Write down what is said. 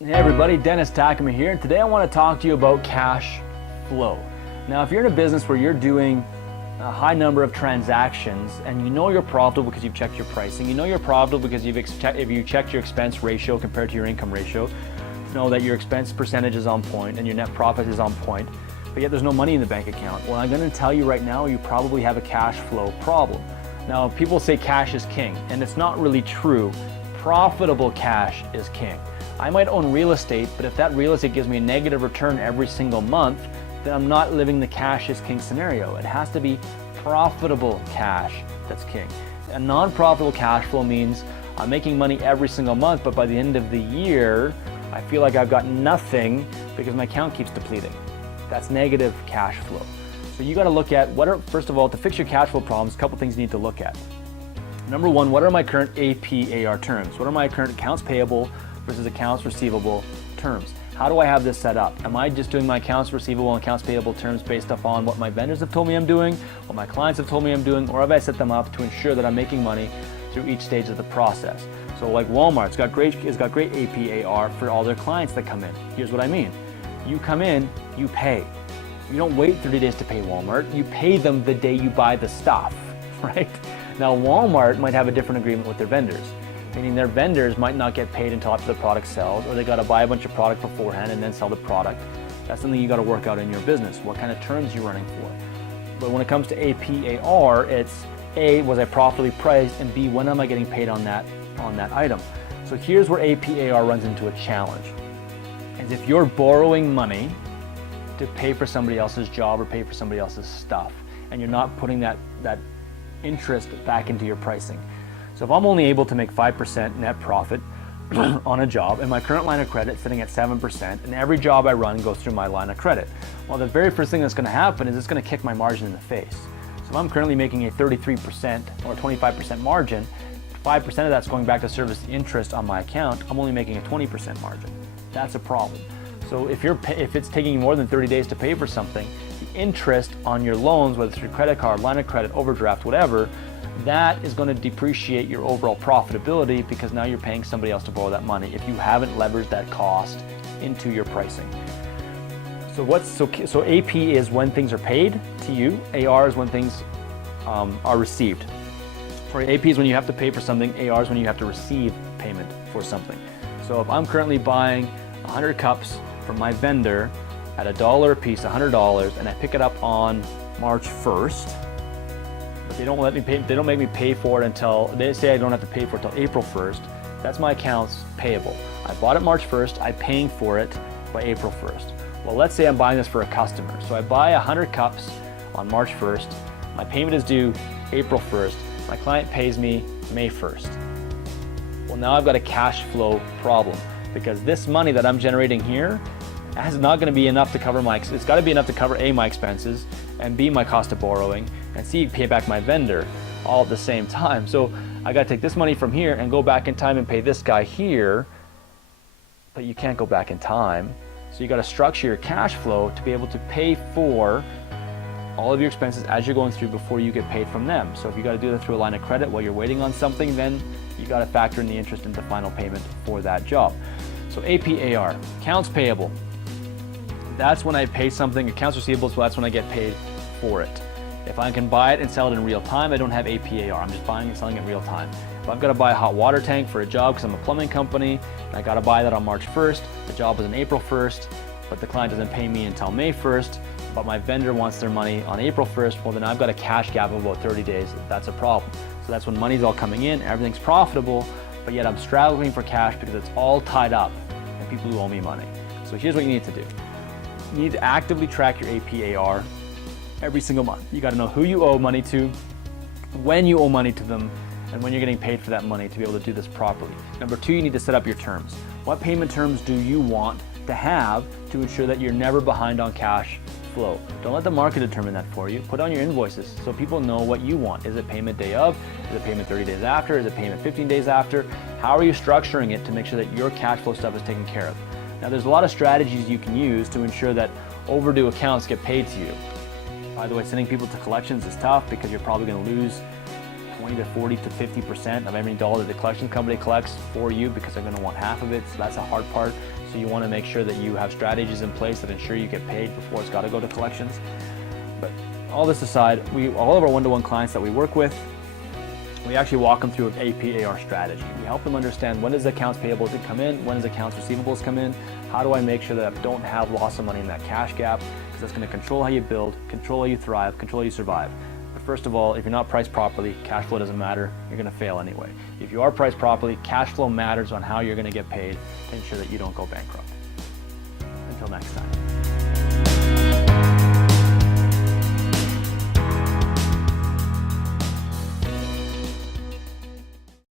Hey everybody, Dennis Takama here, and today I want to talk to you about cash flow. Now, if you're in a business where you're doing a high number of transactions and you know you're profitable because you've checked your pricing, you know you're profitable because if you checked your expense ratio compared to your income ratio, you know that your expense percentage is on point and your net profit is on point, but yet there's no money in the bank account. Well, I'm going to tell you right now, you probably have a cash flow problem. Now, people say cash is king, and it's not really true. Profitable cash is king. I might own real estate, but if that real estate gives me a negative return every single month, then I'm not living the cash is king scenario. It has to be profitable cash that's king. A non-profitable cash flow means I'm making money every single month, but by the end of the year, I feel like I've got nothing because my account keeps depleting. That's negative cash flow. So you got to look at first of all, to fix your cash flow problems, a couple things you need to look at. Number one, what are my current AP/AR terms? What are my current accounts payable versus accounts receivable terms? How do I have this set up? Am I just doing my accounts receivable and accounts payable terms based upon what my vendors have told me I'm doing, what my clients have told me I'm doing, or have I set them up to ensure that I'm making money through each stage of the process? So like Walmart's got great AP/AR for all their clients that come in. Here's what I mean. You come in, you pay. You don't wait 30 days to pay Walmart. You pay them the day you buy the stuff, right? Now Walmart might have a different agreement with their vendors, meaning their vendors might not get paid until after the product sells, or they got to buy a bunch of product beforehand and then sell the product. That's something you got to work out in your business, what kind of terms you're running for. But when it comes to AP/AR, it's A, was I properly priced, and B, when am I getting paid on that item? So here's where AP/AR runs into a challenge. Is if you're borrowing money to pay for somebody else's job or pay for somebody else's stuff, and you're not putting that interest back into your pricing. So if I'm only able to make 5% net profit on a job, and my current line of credit sitting at 7%, and every job I run goes through my line of credit, well, the very first thing that's going to happen is it's going to kick my margin in the face. So if I'm currently making a 33% or 25% margin, 5% of that's going back to service the interest on my account, I'm only making a 20% margin. That's a problem. So if it's taking you more than 30 days to pay for something, the interest on your loans, whether it's your credit card, line of credit, overdraft, whatever, that is going to depreciate your overall profitability because now you're paying somebody else to borrow that money if you haven't leveraged that cost into your pricing. So AP is when things are paid to you. AR is when things are received. Sorry, AP is when you have to pay for something. AR is when you have to receive payment for something. So if I'm currently buying 100 cups from my vendor at $1 a piece, $100, and I pick it up on March 1st, but they don't make me pay for it until, they say I don't have to pay for it until April 1st, that's my accounts payable. I bought it March 1st, I'm paying for it by April 1st. Well, let's say I'm buying this for a customer. So I buy 100 cups on March 1st, my payment is due April 1st, my client pays me May 1st. Well, now I've got a cash flow problem because this money that I'm generating here is not going to be enough to cover it's got to be enough to cover A, my expenses, and B, my cost of borrowing, and C, pay back my vendor all at the same time. So I got to take this money from here and go back in time and pay this guy here, but you can't go back in time. So you got to structure your cash flow to be able to pay for all of your expenses as you're going through before you get paid from them. So if you got to do that through a line of credit while you're waiting on something, then you got to factor in the interest into final payment for that job. So AP/AR, accounts payable. That's when I pay something. Accounts receivables, well, that's when I get paid for it. If I can buy it and sell it in real time, I don't have AP/AR. I'm just buying and selling it in real time. If I've got to buy a hot water tank for a job because I'm a plumbing company, and I got to buy that on March 1st, the job is on April 1st, but the client doesn't pay me until May 1st, but my vendor wants their money on April 1st, well, then I've got a cash gap of about 30 days. That's a problem. So that's when money's all coming in, everything's profitable, but yet I'm struggling for cash because it's all tied up in people who owe me money. So here's what you need to do. You need to actively track your AP/AR every single month. You got to know who you owe money to, when you owe money to them, and when you're getting paid for that money to be able to do this properly. Number two, you need to set up your terms. What payment terms do you want to have to ensure that you're never behind on cash flow? Don't let the market determine that for you. Put on your invoices so people know what you want. Is it payment day of? Is it payment 30 days after? Is it payment 15 days after? How are you structuring it to make sure that your cash flow stuff is taken care of? Now, there's a lot of strategies you can use to ensure that overdue accounts get paid to you. By the way, sending people to collections is tough because you're probably going to lose 20 to 40 to 50% of every dollar that the collection company collects for you because they're going to want half of it. So that's a hard part. So you want to make sure that you have strategies in place that ensure you get paid before it's got to go to collections. But all this aside, all of our one-to-one clients that we work with, we actually walk them through an AP/AR strategy. We help them understand, when does accounts payables come in, when does accounts receivables come in, how do I make sure that I don't have loss of money in that cash gap, because that's going to control how you build, control how you thrive, control how you survive. But first of all, if you're not priced properly, cash flow doesn't matter, you're going to fail anyway. If you are priced properly, cash flow matters on how you're going to get paid to ensure that you don't go bankrupt. Until next time.